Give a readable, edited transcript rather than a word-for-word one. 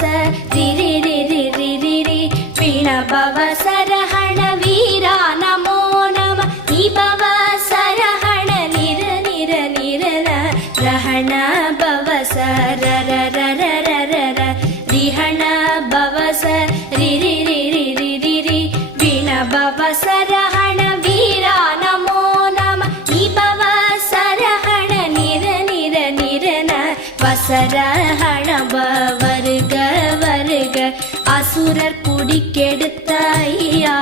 பவச ரிரி ரிரி ரிரி ரி வீண பவசரஹண வீரா நமோ நம நீ பவசரஹண நிர நிர நிரன ரஹண பவச ரர ரர ரர ர ரிஹண பவச ரிரி ரிரி ரிரி ரி வீண பவசரஹண வீரா நமோ நம நீ பவசரஹண நிர நிர நிரன வசரஹண வருக வருக அசுரர் குடிக்கெடுத்த ஐயா